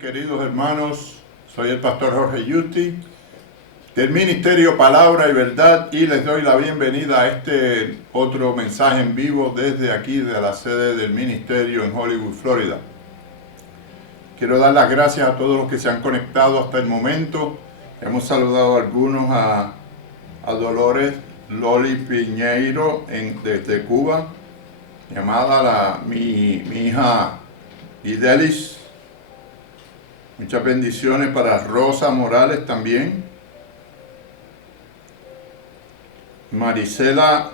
Queridos hermanos, soy el pastor Jorge Yusti del Ministerio Palabra y Verdad y les doy la bienvenida a este otro mensaje en vivo desde aquí, de la sede del ministerio en Hollywood, Florida. Quiero dar las gracias a todos los que se han conectado hasta el momento. Hemos saludado a algunos, a Dolores Loli Piñeiro desde Cuba, llamada mi hija Idelis. Muchas bendiciones para Rosa Morales también. Marisela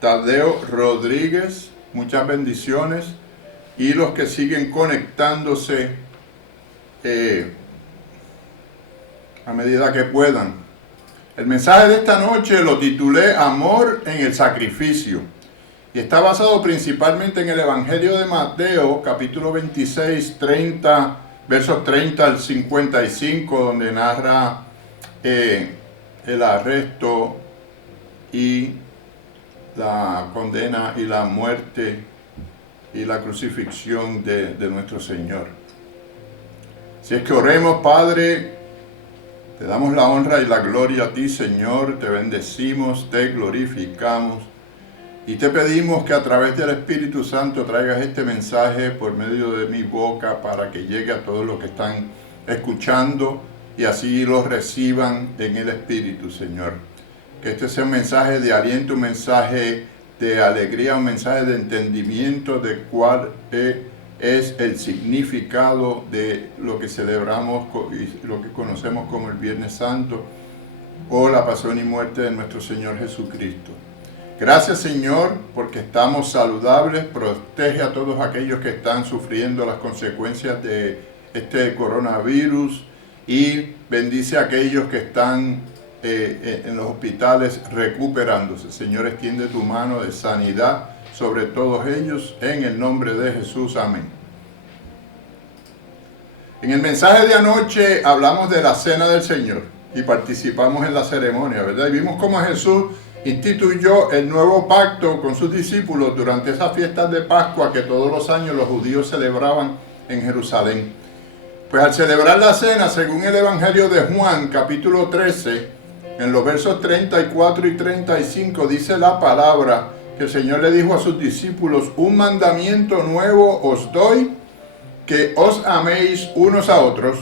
Tadeo Rodríguez, muchas bendiciones. Y los que siguen conectándose a medida que puedan. El mensaje de esta noche lo titulé Amor en el Sacrificio. Y está basado principalmente en el Evangelio de Mateo, capítulo 26, versos 30 al 55, donde narra el arresto y la condena y la muerte y la crucifixión de nuestro Señor. Si es que oremos, Padre, te damos la honra y la gloria a ti, Señor, te bendecimos, te glorificamos y te pedimos que a través del Espíritu Santo traigas este mensaje por medio de mi boca para que llegue a todos los que están escuchando y así lo reciban en el Espíritu, Señor. Que este sea un mensaje de aliento, un mensaje de alegría, un mensaje de entendimiento de cuál es el significado de lo que celebramos y lo que conocemos como el Viernes Santo o la pasión y muerte de nuestro Señor Jesucristo. Gracias, Señor, porque estamos saludables. Protege a todos aquellos que están sufriendo las consecuencias de este coronavirus y bendice a aquellos que están en los hospitales recuperándose. Señor, extiende tu mano de sanidad sobre todos ellos en el nombre de Jesús. Amén. En el mensaje de anoche hablamos de la Cena del Señor y participamos en la ceremonia, ¿verdad? Y vimos cómo Jesús instituyó el nuevo pacto con sus discípulos durante esas fiestas de Pascua que todos los años los judíos celebraban en Jerusalén. Pues al celebrar la cena, según el Evangelio de Juan, capítulo 13, en los versos 34 y 35, dice la palabra que el Señor le dijo a sus discípulos: un mandamiento nuevo os doy, que os améis unos a otros,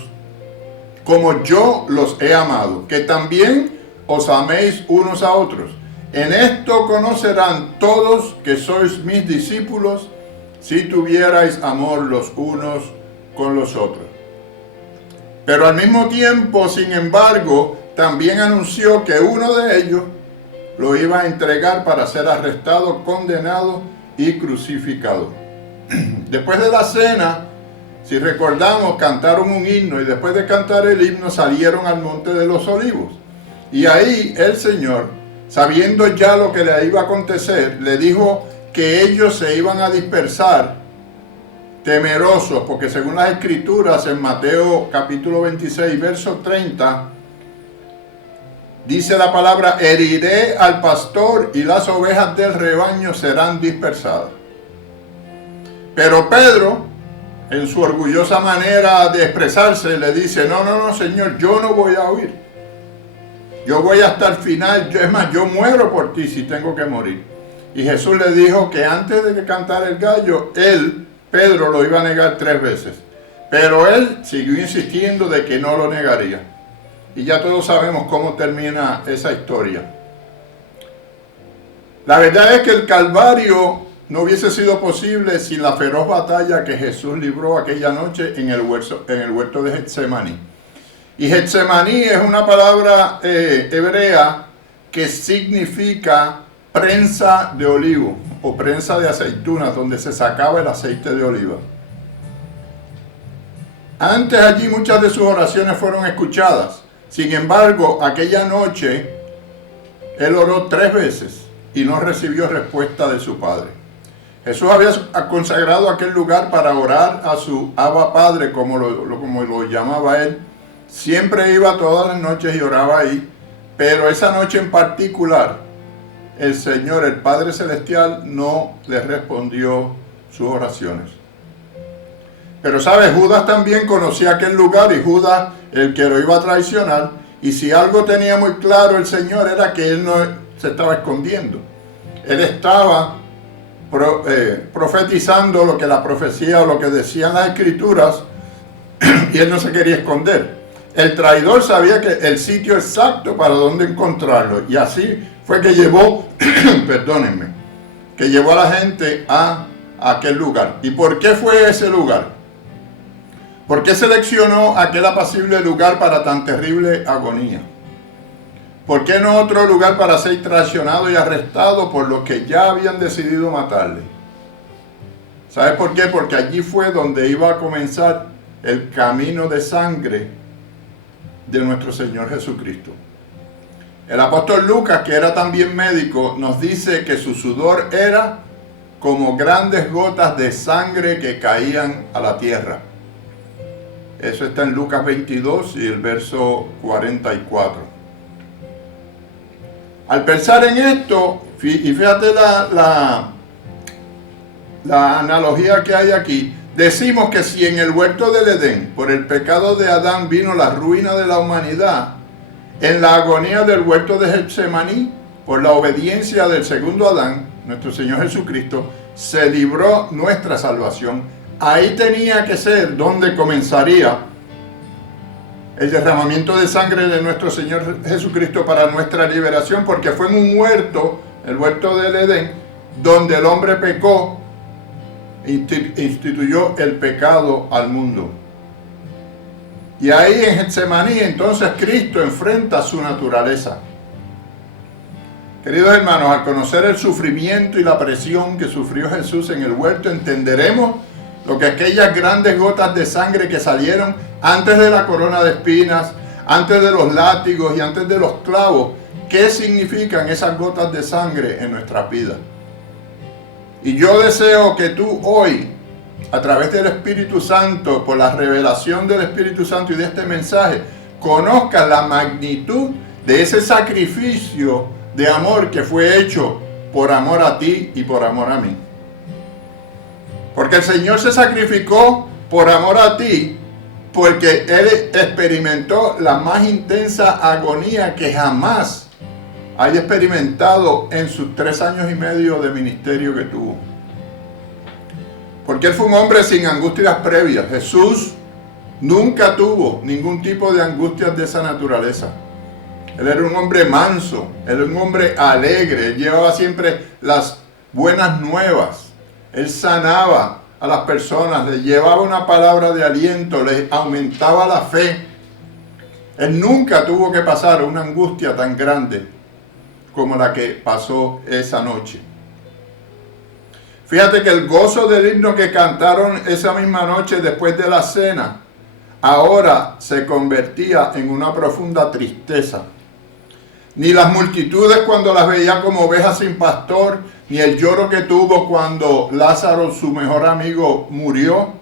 como yo los he amado, que también os améis unos a otros. En esto conocerán todos que sois mis discípulos, si tuvierais amor los unos con los otros. Pero al mismo tiempo, sin embargo, también anunció que uno de ellos lo iba a entregar para ser arrestado, condenado y crucificado. Después de la cena, si recordamos, cantaron un himno y después de cantar el himno salieron al Monte de los Olivos. Y ahí el Señor, sabiendo ya lo que le iba a acontecer, le dijo que ellos se iban a dispersar temerosos, porque según las Escrituras en Mateo capítulo 26, verso 30, dice la palabra: heriré al pastor y las ovejas del rebaño serán dispersadas. Pero Pedro, en su orgullosa manera de expresarse, le dice: no, Señor, yo no voy a huir. Yo voy hasta el final, es más, yo muero por ti si tengo que morir. Y Jesús le dijo que antes de que cantara el gallo, Pedro, lo iba a negar 3 veces. Pero él siguió insistiendo de que no lo negaría. Y ya todos sabemos cómo termina esa historia. La verdad es que el Calvario no hubiese sido posible sin la feroz batalla que Jesús libró aquella noche en el huerto de Getsemaní. Y Getsemaní es una palabra hebrea que significa prensa de olivo o prensa de aceitunas, donde se sacaba el aceite de oliva. Antes allí muchas de sus oraciones fueron escuchadas. Sin embargo, aquella noche él oró 3 veces y no recibió respuesta de su Padre. Jesús había consagrado aquel lugar para orar a su Abba Padre, como lo llamaba él. Siempre iba todas las noches y oraba ahí, pero esa noche en particular, el Señor, el Padre Celestial, no le respondió sus oraciones. Pero sabes, Judas también conocía aquel lugar, y Judas, el que lo iba a traicionar, y si algo tenía muy claro el Señor era que él no se estaba escondiendo. Él estaba profetizando lo que la profecía o lo que decían las escrituras, y él no se quería esconder. El traidor sabía que el sitio exacto para dónde encontrarlo, y así fue que llevó, perdónenme, que llevó a la gente a aquel lugar. ¿Y por qué fue ese lugar? ¿Por qué seleccionó aquel apacible lugar para tan terrible agonía? ¿Por qué no otro lugar para ser traicionado y arrestado por los que ya habían decidido matarle? ¿Sabes por qué? Porque allí fue donde iba a comenzar el camino de sangre de nuestro Señor Jesucristo. El apóstol Lucas, que era también médico, nos dice que su sudor era como grandes gotas de sangre que caían a la tierra. Eso está en Lucas 22 y el verso 44. Al pensar en esto, y fíjate la analogía que hay aquí, decimos que si en el huerto del Edén, por el pecado de Adán, vino la ruina de la humanidad, en la agonía del huerto de Getsemaní, por la obediencia del segundo Adán, nuestro Señor Jesucristo, se libró nuestra salvación. Ahí tenía que ser donde comenzaría el derramamiento de sangre de nuestro Señor Jesucristo para nuestra liberación, porque fue en un huerto, el huerto del Edén, donde el hombre pecó, instituyó el pecado al mundo. Y ahí en Getsemaní entonces Cristo enfrenta su naturaleza. Queridos hermanos, al conocer el sufrimiento y la presión que sufrió Jesús en el huerto, entenderemos lo que aquellas grandes gotas de sangre que salieron antes de la corona de espinas, antes de los látigos y antes de los clavos, ¿qué significan esas gotas de sangre en nuestras vidas? Y yo deseo que tú hoy, a través del Espíritu Santo, por la revelación del Espíritu Santo y de este mensaje, conozcas la magnitud de ese sacrificio de amor que fue hecho por amor a ti y por amor a mí. Porque el Señor se sacrificó por amor a ti, porque Él experimentó la más intensa agonía que jamás haya experimentado en sus 3 años y medio de ministerio que tuvo. Porque Él fue un hombre sin angustias previas. Jesús nunca tuvo ningún tipo de angustias de esa naturaleza. Él era un hombre manso, Él era un hombre alegre, Él llevaba siempre las buenas nuevas. Él sanaba a las personas, les llevaba una palabra de aliento, les aumentaba la fe. Él nunca tuvo que pasar una angustia tan grande como la que pasó esa noche. Fíjate que el gozo del himno que cantaron esa misma noche después de la cena, ahora se convertía en una profunda tristeza. Ni las multitudes cuando las veía como ovejas sin pastor, ni el lloro que tuvo cuando Lázaro, su mejor amigo, murió,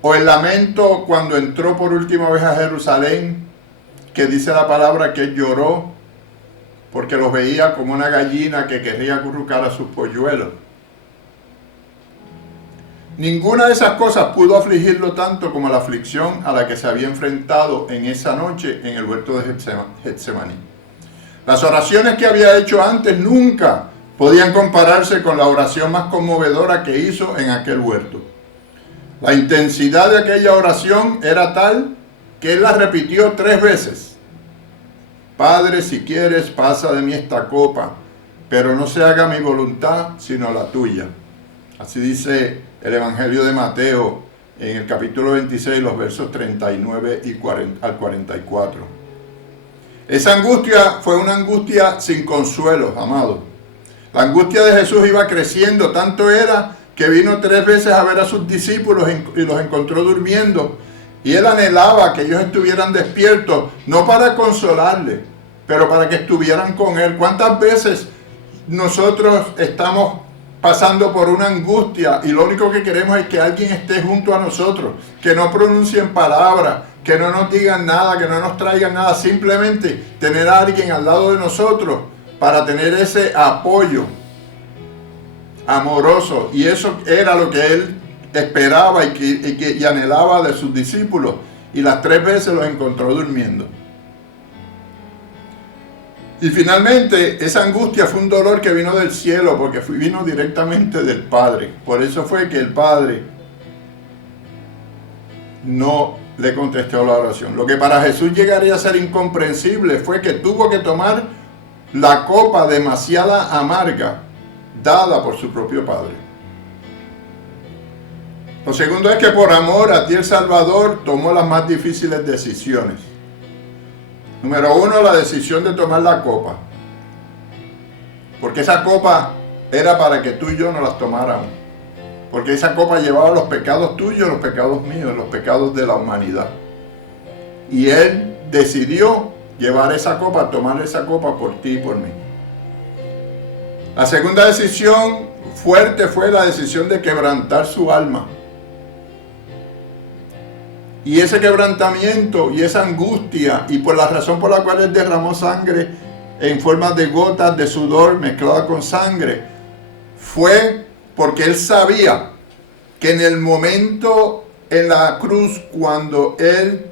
o el lamento cuando entró por última vez a Jerusalén, que dice la palabra que lloró porque los veía como una gallina que querría acurrucar a sus polluelos. Ninguna de esas cosas pudo afligirlo tanto como la aflicción a la que se había enfrentado en esa noche en el huerto de Getsemaní. Las oraciones que había hecho antes nunca podían compararse con la oración más conmovedora que hizo en aquel huerto. La intensidad de aquella oración era tal que él la repitió 3 veces. Padre, si quieres, pasa de mí esta copa, pero no se haga mi voluntad, sino la tuya. Así dice el Evangelio de Mateo en el capítulo 26, los versos 39 al 44. Esa angustia fue una angustia sin consuelo, amado. La angustia de Jesús iba creciendo, tanto era que vino 3 veces a ver a sus discípulos y los encontró durmiendo. Y él anhelaba que ellos estuvieran despiertos, no para consolarle, pero para que estuvieran con él. ¿Cuántas veces nosotros estamos pasando por una angustia y lo único que queremos es que alguien esté junto a nosotros, que no pronuncien palabras, que no nos digan nada, que no nos traigan nada, simplemente tener a alguien al lado de nosotros para tener ese apoyo amoroso? Y eso era lo que él esperaba y anhelaba de sus discípulos, y las 3 veces los encontró durmiendo. Y finalmente esa angustia fue un dolor que vino del cielo, porque vino directamente del Padre. Por eso fue que el Padre no le contestó la oración. Lo que para Jesús llegaría a ser incomprensible fue que tuvo que tomar la copa demasiada amarga dada por su propio Padre. Lo segundo es que por amor a ti el Salvador tomó las más difíciles decisiones. Número 1, la decisión de tomar la copa. Porque esa copa era para que tú y yo no las tomáramos. Porque esa copa llevaba los pecados tuyos, los pecados míos, los pecados de la humanidad. Y Él decidió llevar esa copa, tomar esa copa por ti y por mí. La segunda decisión fuerte fue la decisión de quebrantar su alma. Y ese quebrantamiento y esa angustia, y por la razón por la cual Él derramó sangre en forma de gotas de sudor mezclada con sangre, fue porque Él sabía que en el momento en la cruz, cuando Él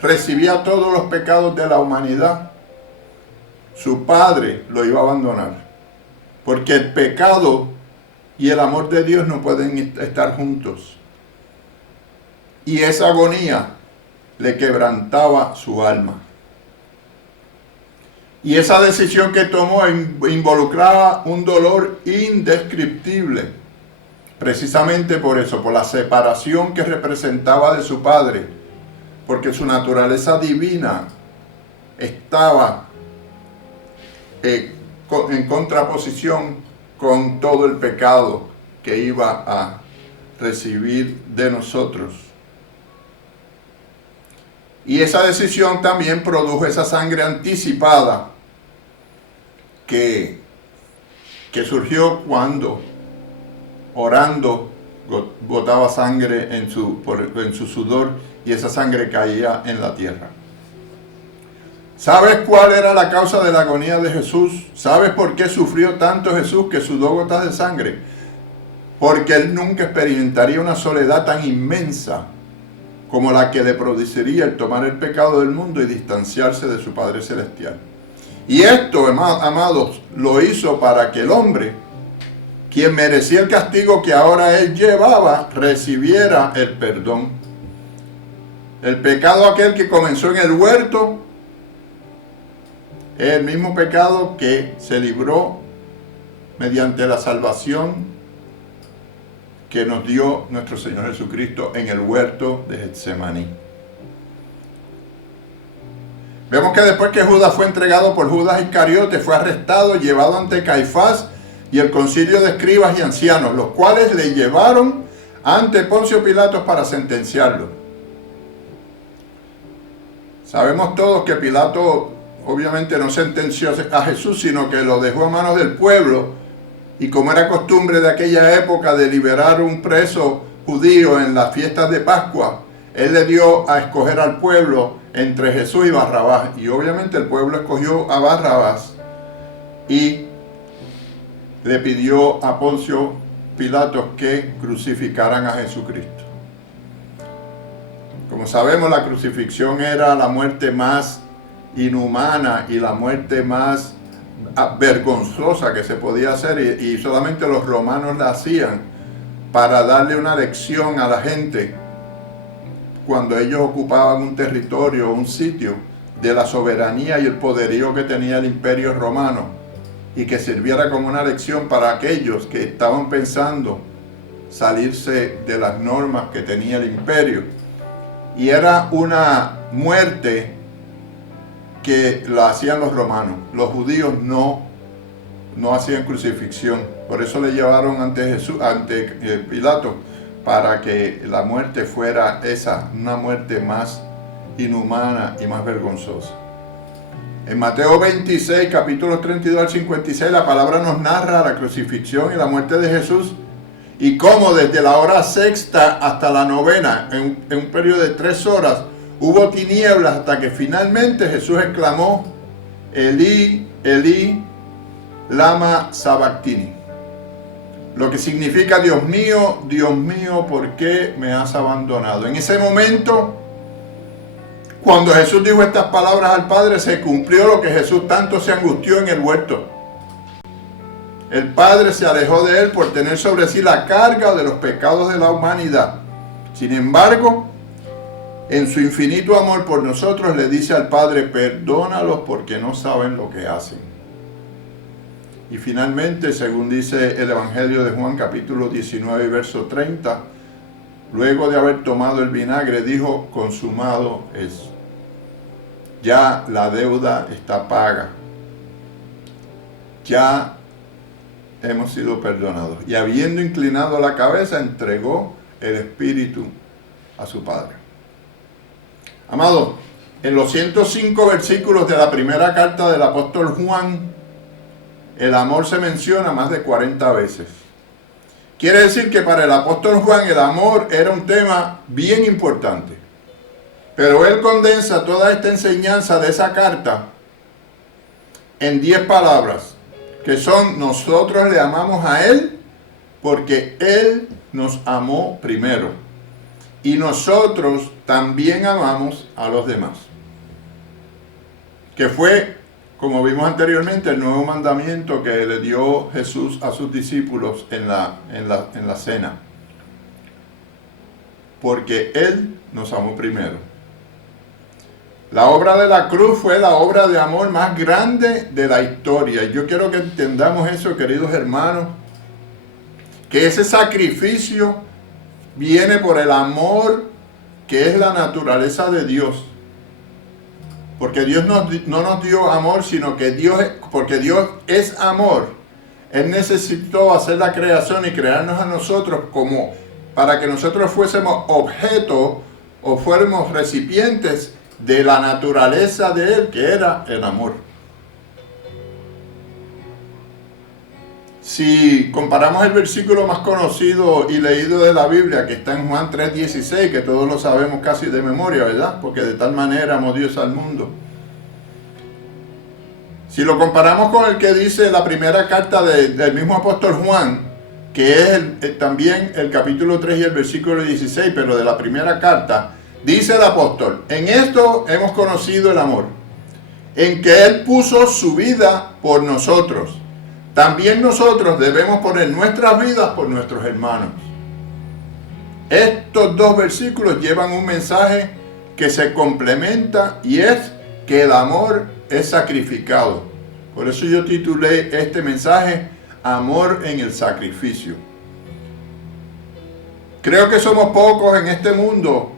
recibía todos los pecados de la humanidad, su Padre lo iba a abandonar. Porque el pecado y el amor de Dios no pueden estar juntos. Y esa agonía le quebrantaba su alma. Y esa decisión que tomó involucraba un dolor indescriptible. Precisamente por eso, por la separación que representaba de su Padre. Porque su naturaleza divina estaba en contraposición con todo el pecado que iba a recibir de nosotros. Y esa decisión también produjo esa sangre anticipada que surgió cuando, orando, botaba sangre en su sudor, y esa sangre caía en la tierra. ¿Sabes cuál era la causa de la agonía de Jesús? ¿Sabes por qué sufrió tanto Jesús que sudó gotas de sangre? Porque Él nunca experimentaría una soledad tan inmensa como la que le produciría el tomar el pecado del mundo y distanciarse de su Padre Celestial. Y esto, amados, lo hizo para que el hombre, quien merecía el castigo que ahora Él llevaba, recibiera el perdón. El pecado aquel que comenzó en el huerto es el mismo pecado que se libró mediante la salvación que nos dio nuestro Señor Jesucristo en el huerto de Getsemaní. Vemos que después que Judas fue entregado por Judas Iscariote, fue arrestado, llevado ante Caifás y el concilio de escribas y ancianos, los cuales le llevaron ante Poncio Pilatos para sentenciarlo. Sabemos todos que Pilato obviamente no sentenció a Jesús, sino que lo dejó a manos del pueblo. Y como era costumbre de aquella época de liberar un preso judío en las fiestas de Pascua, Él le dio a escoger al pueblo entre Jesús y Barrabás. Y obviamente el pueblo escogió a Barrabás y le pidió a Poncio Pilatos que crucificaran a Jesucristo. Como sabemos, la crucifixión era la muerte más inhumana y la muerte más vergonzosa que se podía hacer, y solamente los romanos la hacían para darle una lección a la gente cuando ellos ocupaban un territorio o un sitio, de la soberanía y el poderío que tenía el imperio romano, y que sirviera como una lección para aquellos que estaban pensando salirse de las normas que tenía el imperio. Y era una muerte que la hacían los romanos. Los judíos no hacían crucifixión. Por eso le llevaron ante Pilato, para que la muerte fuera esa, una muerte más inhumana y más vergonzosa. En Mateo 26, capítulos 32 al 56, la palabra nos narra la crucifixión y la muerte de Jesús, y cómo desde la hora sexta hasta la novena, en un periodo de 3 horas, hubo tinieblas hasta que finalmente Jesús exclamó: Elí, Elí, lama sabactini. lo que significa Dios mío, ¿por qué me has abandonado? En ese momento, cuando Jesús dijo estas palabras al Padre, se cumplió lo que Jesús tanto se angustió en el huerto. El Padre se alejó de él por tener sobre sí la carga de los pecados de la humanidad. Sin embargo, en su infinito amor por nosotros le dice al Padre, perdónalos porque no saben lo que hacen. Y finalmente, según dice el Evangelio de Juan capítulo 19 verso 30, luego de haber tomado el vinagre, dijo, consumado es. Ya la deuda está paga. Ya hemos sido perdonados. Y habiendo inclinado la cabeza, entregó el Espíritu a su Padre. Amado, en los 105 versículos de la primera carta del apóstol Juan, el amor se menciona más de 40 veces. Quiere decir que para el apóstol Juan el amor era un tema bien importante. Pero él condensa toda esta enseñanza de esa carta en 10 palabras, que son: nosotros le amamos a Él porque Él nos amó primero. Y nosotros también amamos a los demás. Que fue, como vimos anteriormente, el nuevo mandamiento que le dio Jesús a sus discípulos en la cena. Porque Él nos amó primero. La obra de la cruz fue la obra de amor más grande de la historia. Y yo quiero que entendamos eso, queridos hermanos, que ese sacrificio viene por el amor que es la naturaleza de Dios. Porque Dios no nos dio amor, sino que porque Dios es amor. Él necesitó hacer la creación y crearnos a nosotros como para que nosotros fuésemos objeto o fuéramos recipientes de la naturaleza de Él, que era el amor. Si comparamos el versículo más conocido y leído de la Biblia, que está en Juan 3:16, que todos lo sabemos casi de memoria, ¿verdad? Porque de tal manera amó Dios al mundo. Si lo comparamos con el que dice la primera carta del mismo apóstol Juan, que es también el capítulo 3 y el versículo 16, pero de la primera carta, dice el apóstol: en esto hemos conocido el amor, en que Él puso su vida por nosotros. También nosotros debemos poner nuestras vidas por nuestros hermanos. Estos dos versículos llevan un mensaje que se complementa, y es que el amor es sacrificado. Por eso yo titulé este mensaje Amor en el sacrificio. Creo que somos pocos en este mundo,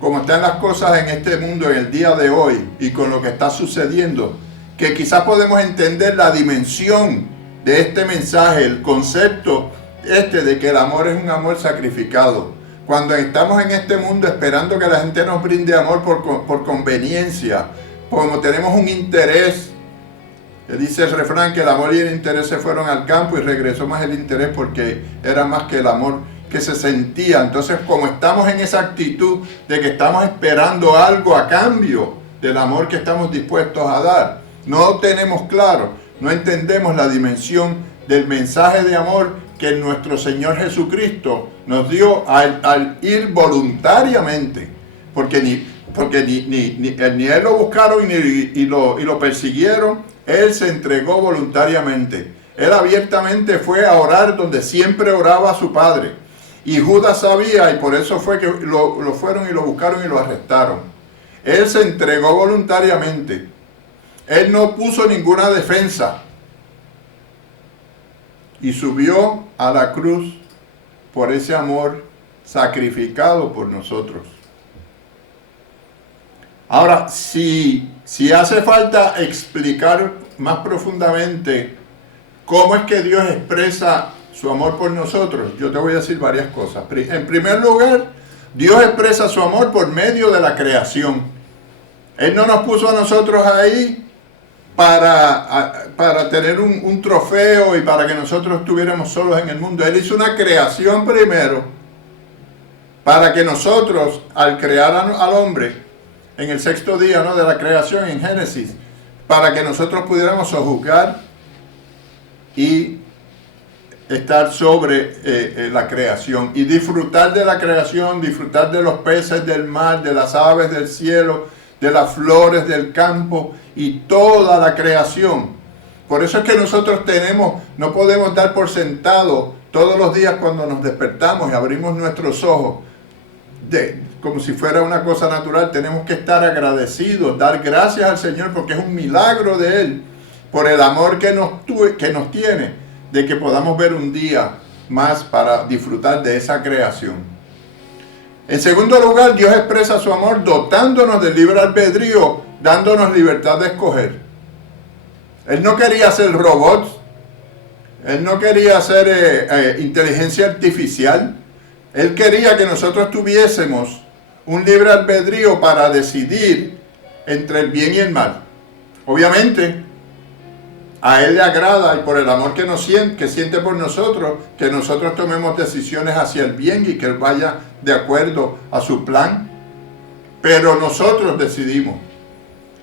como están las cosas en este mundo en el día de hoy y con lo que está sucediendo, que quizás podemos entender la dimensión de este mensaje, el concepto de que el amor es un amor sacrificado. Cuando estamos en este mundo esperando que la gente nos brinde amor por conveniencia, como tenemos un interés, que dice el refrán que el amor y el interés se fueron al campo y regresó más el interés porque era más que el amor que se sentía. Entonces, como estamos en esa actitud de que estamos esperando algo a cambio del amor que estamos dispuestos a dar, no tenemos claro, no entendemos la dimensión del mensaje de amor que nuestro Señor Jesucristo nos dio al ir voluntariamente, porque ni Él lo buscaron y lo persiguieron. Él se entregó voluntariamente. Él abiertamente fue a orar donde siempre oraba a su Padre. Y Judas sabía, y por eso fue que lo fueron y lo buscaron y lo arrestaron. Él se entregó voluntariamente. Él no puso ninguna defensa. Y subió a la cruz por ese amor sacrificado por nosotros. Ahora, si hace falta explicar más profundamente cómo es que Dios expresa su amor por nosotros, yo te voy a decir varias cosas. En primer lugar, Dios expresa su amor por medio de la creación. Él no nos puso a nosotros ahí para tener un trofeo y para que nosotros estuviéramos solos en el mundo. Él hizo una creación primero para que nosotros, al crear al hombre, en el sexto día, ¿no?, de la creación en Génesis, para que nosotros pudiéramos sojuzgar y estar sobre la creación y disfrutar de la creación, disfrutar de los peces del mar, de las aves del cielo, de las flores del campo y toda la creación. Por eso es que nosotros no podemos dar por sentado todos los días cuando nos despertamos y abrimos nuestros ojos, como si fuera una cosa natural. Tenemos que estar agradecidos, dar gracias al Señor porque es un milagro de Él, por el amor que nos tiene, de que podamos ver un día más para disfrutar de esa creación. En segundo lugar, Dios expresa su amor dotándonos del libre albedrío, dándonos libertad de escoger. Él no quería hacer robots, Él no quería hacer inteligencia artificial. Él quería que nosotros tuviésemos un libre albedrío para decidir entre el bien y el mal. Obviamente, a Él le agrada y por el amor que siente por nosotros, que nosotros tomemos decisiones hacia el bien y que Él vaya de acuerdo a su plan. Pero nosotros decidimos.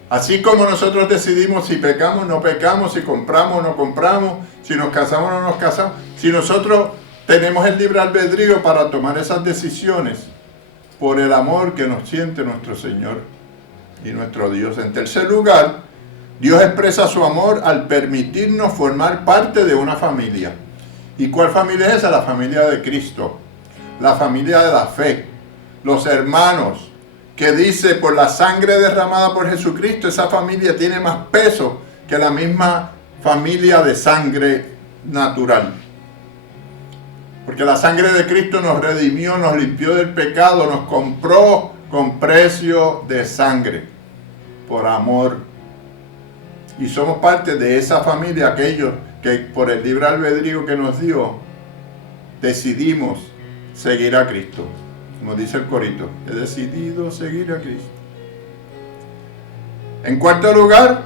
Así como nosotros decidimos si pecamos o no pecamos, si compramos o no compramos, si nos casamos o no nos casamos. Si nosotros tenemos el libre albedrío para tomar esas decisiones por el amor que nos siente nuestro Señor y nuestro Dios. En tercer lugar, Dios expresa su amor al permitirnos formar parte de una familia. ¿Y cuál familia es esa? La familia de Cristo, la familia de la fe, los hermanos, que dice por la sangre derramada por Jesucristo, esa familia tiene más peso que la misma familia de sangre natural. Porque la sangre de Cristo nos redimió, nos limpió del pecado, nos compró con precio de sangre, por amor. Y somos parte de esa familia, aquellos que por el libre albedrío que nos dio, decidimos seguir a Cristo. Como dice el corito, he decidido seguir a Cristo. En cuarto lugar,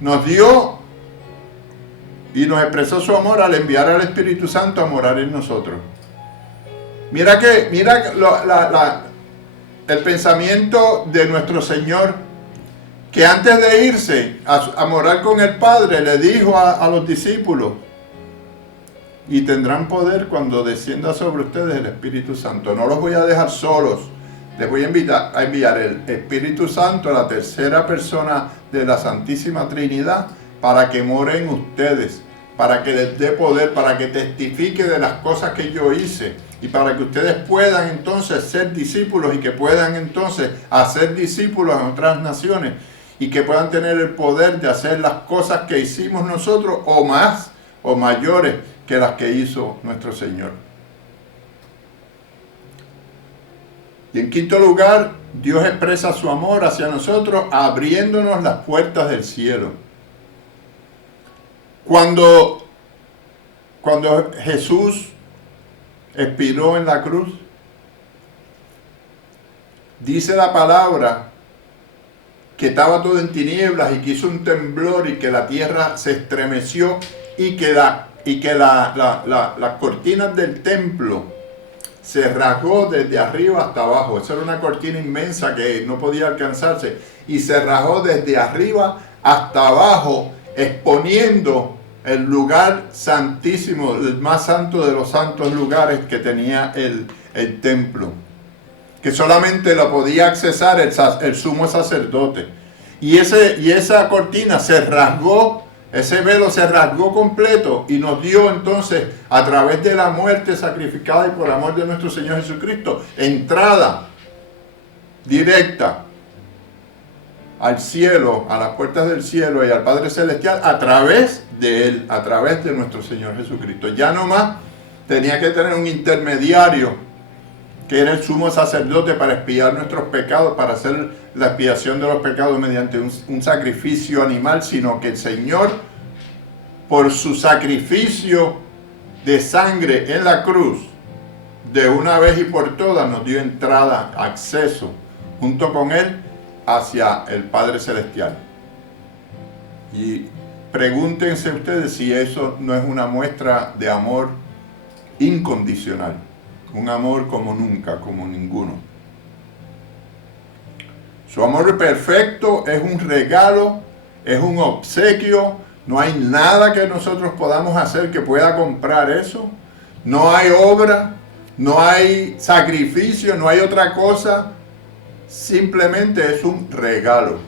nos dio y nos expresó su amor al enviar al Espíritu Santo a morar en nosotros. Mira el pensamiento de nuestro Señor, que antes de irse a morar con el Padre, le dijo a los discípulos: y tendrán poder cuando descienda sobre ustedes el Espíritu Santo. No los voy a dejar solos. Les voy a enviar el Espíritu Santo, la tercera persona de la Santísima Trinidad, para que more en ustedes, para que les dé poder, para que testifique de las cosas que yo hice y para que ustedes puedan entonces ser discípulos y que puedan entonces hacer discípulos en otras naciones y que puedan tener el poder de hacer las cosas que hicimos nosotros o más o mayores que las que hizo nuestro Señor. Y en quinto lugar, Dios expresa su amor hacia nosotros abriéndonos las puertas del cielo. Cuando Jesús expiró en la cruz, dice la palabra que estaba todo en tinieblas y que hizo un temblor y que la tierra se estremeció y que las cortinas del templo se rasgó desde arriba hasta abajo. Esa era una cortina inmensa que no podía alcanzarse y se rasgó desde arriba hasta abajo, exponiendo el lugar santísimo, el más santo de los santos lugares que tenía el templo, que solamente lo podía accesar el sumo sacerdote. Y esa cortina se rasgó, ese velo se rasgó completo y nos dio entonces, a través de la muerte sacrificada y por amor de nuestro Señor Jesucristo, entrada directa al cielo, a las puertas del cielo y al Padre Celestial a través de Él, a través de nuestro Señor Jesucristo. Ya no más tenía que tener un intermediario, que era el sumo sacerdote, para expiar nuestros pecados, para hacer la expiación de los pecados mediante un sacrificio animal, sino que el Señor, por su sacrificio de sangre en la cruz, de una vez y por todas, nos dio entrada, acceso, junto con Él, hacia el Padre Celestial. Y pregúntense ustedes si eso no es una muestra de amor incondicional, un amor como nunca, como ninguno. Su amor perfecto es un regalo, es un obsequio No hay nada que nosotros podamos hacer que pueda comprar eso. No hay obra, no hay sacrificio, no hay otra cosa. Simplemente es un regalo.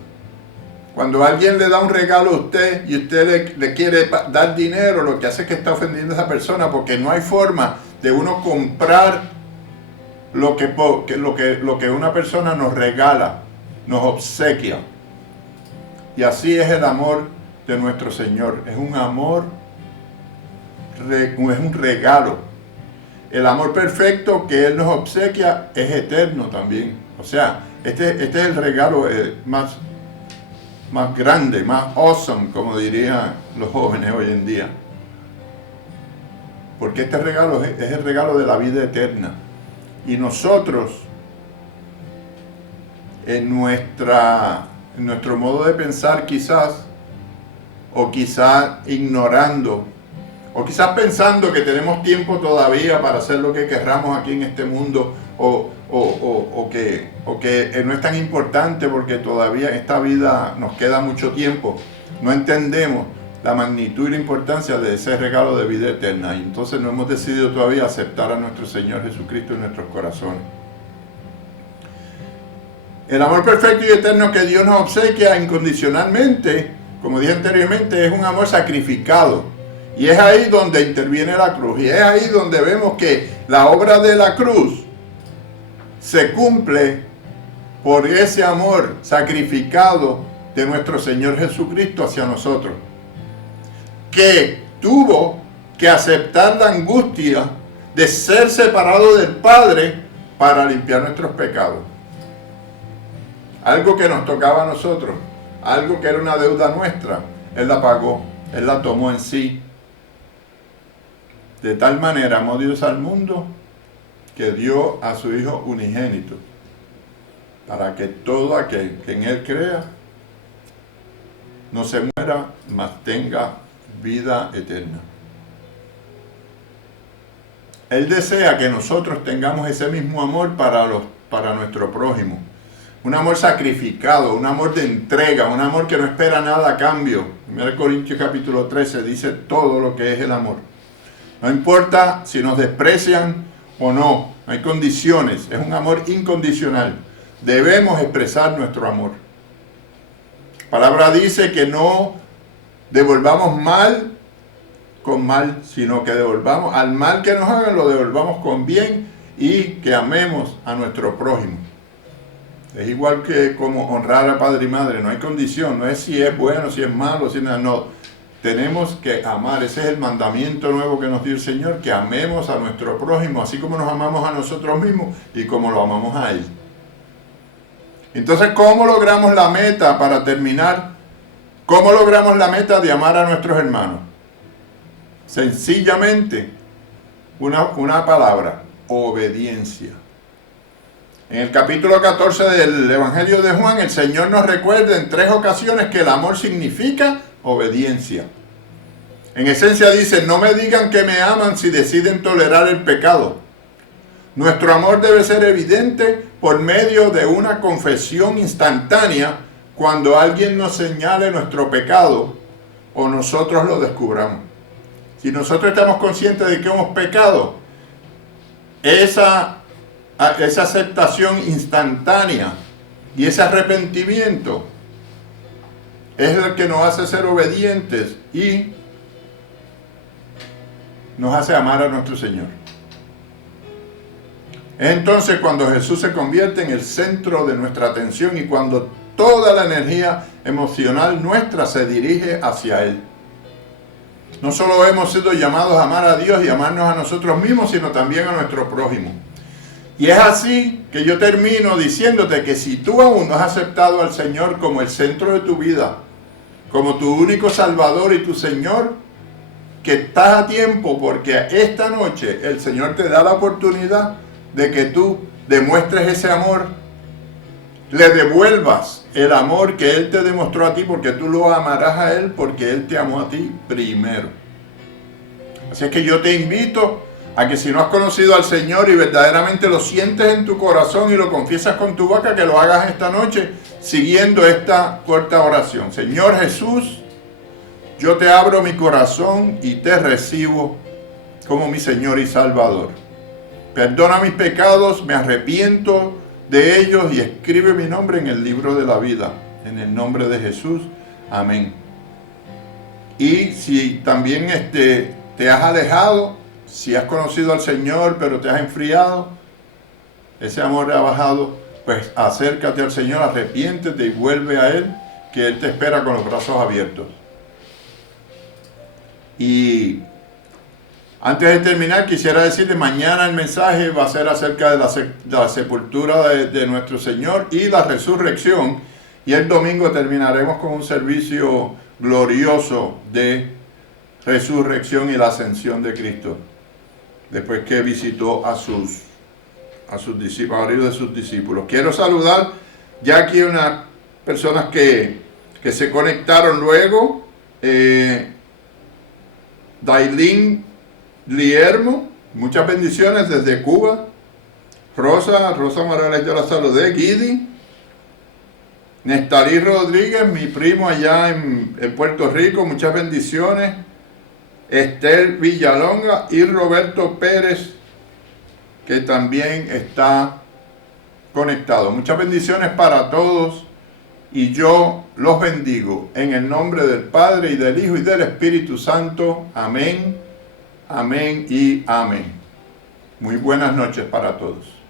Cuando alguien le da un regalo a usted y usted le quiere dar dinero, lo que hace es que está ofendiendo a esa persona, porque no hay forma de uno comprar lo que una persona nos regala, nos obsequia. Y así es el amor de nuestro Señor. Es un amor, es un regalo. El amor perfecto que Él nos obsequia es eterno también. O sea, este es el regalo más grande, más awesome, como dirían los jóvenes hoy en día. Porque este regalo es el regalo de la vida eterna. Y nosotros, en nuestro modo de pensar quizás, o quizás ignorando, o quizás pensando que tenemos tiempo todavía para hacer lo que querramos aquí en este mundo, o que no es tan importante porque todavía en esta vida nos queda mucho tiempo, no entendemos la magnitud y la importancia de ese regalo de vida eterna, y entonces no hemos decidido todavía aceptar a nuestro Señor Jesucristo en nuestros corazones. El amor perfecto y eterno que Dios nos obsequia incondicionalmente, como dije anteriormente, es un amor sacrificado. Y es ahí donde interviene la cruz. Y es ahí donde vemos que la obra de la cruz se cumple por ese amor sacrificado de nuestro Señor Jesucristo hacia nosotros, que tuvo que aceptar la angustia de ser separado del Padre para limpiar nuestros pecados. Algo que nos tocaba a nosotros, algo que era una deuda nuestra, Él la pagó, Él la tomó en sí. De tal manera amó Dios al mundo que dio a su Hijo unigénito, para que todo aquel que en Él crea no se muera, mas tenga vida eterna. Él desea que nosotros tengamos ese mismo amor para nuestro prójimo. Un amor sacrificado, un amor de entrega, un amor que no espera nada a cambio. 1 Corintios capítulo 13 dice todo lo que es el amor. No importa si nos desprecian o no, no hay condiciones, es un amor incondicional. Debemos expresar nuestro amor. La palabra dice que no devolvamos mal con mal, sino que devolvamos al mal que nos hagan, lo devolvamos con bien, y que amemos a nuestro prójimo. Es igual que como honrar a padre y madre, no hay condición, no es si es bueno, si es malo, si no. Tenemos que amar, ese es el mandamiento nuevo que nos dio el Señor, que amemos a nuestro prójimo, así como nos amamos a nosotros mismos y como lo amamos a Él. Entonces, ¿cómo logramos la meta para terminar? ¿Cómo logramos la meta de amar a nuestros hermanos? Sencillamente, una palabra: obediencia. En el capítulo 14 del Evangelio de Juan, el Señor nos recuerda en 3 ocasiones que el amor significa obediencia. En esencia dice: no me digan que me aman si deciden tolerar el pecado. Nuestro amor debe ser evidente por medio de una confesión instantánea cuando alguien nos señale nuestro pecado o nosotros lo descubramos. Si nosotros estamos conscientes de que hemos pecado, esa aceptación instantánea y ese arrepentimiento es el que nos hace ser obedientes y nos hace amar a nuestro Señor. Es entonces cuando Jesús se convierte en el centro de nuestra atención y cuando toda la energía emocional nuestra se dirige hacia Él. No solo hemos sido llamados a amar a Dios y amarnos a nosotros mismos, sino también a nuestro prójimo. Y es así que yo termino diciéndote que si tú aún no has aceptado al Señor como el centro de tu vida, como tu único Salvador y tu Señor, que estás a tiempo, porque esta noche el Señor te da la oportunidad de que tú demuestres ese amor, le devuelvas el amor que Él te demostró a ti, porque tú lo amarás a Él, porque Él te amó a ti primero. Así es que yo te invito a que si no has conocido al Señor y verdaderamente lo sientes en tu corazón y lo confiesas con tu boca, que lo hagas esta noche siguiendo esta corta oración. Señor Jesús, yo te abro mi corazón y te recibo como mi Señor y Salvador. Perdona mis pecados, me arrepiento de ellos y escribe mi nombre en el libro de la vida. En el nombre de Jesús. Amén. Y si también te has alejado, si has conocido al Señor pero te has enfriado, ese amor ha bajado, pues acércate al Señor, arrepiéntete y vuelve a Él, que Él te espera con los brazos abiertos. Y antes de terminar, quisiera decirle, mañana el mensaje va a ser acerca de la sepultura de nuestro Señor y la resurrección. Y el domingo terminaremos con un servicio glorioso de resurrección y la ascensión de Cristo, después que visitó a sus discípulos, a varios de sus discípulos. Quiero saludar ya aquí unas personas que se conectaron luego. Dailín Guillermo, muchas bendiciones desde Cuba. Rosa Morales, yo la saludé. Guidi, Nestalí Rodríguez, mi primo allá en Puerto Rico, muchas bendiciones. Esther Villalonga y Roberto Pérez, que también está conectado. Muchas bendiciones para todos y yo los bendigo en el nombre del Padre y del Hijo y del Espíritu Santo. Amén, amén y amén. Muy buenas noches para todos.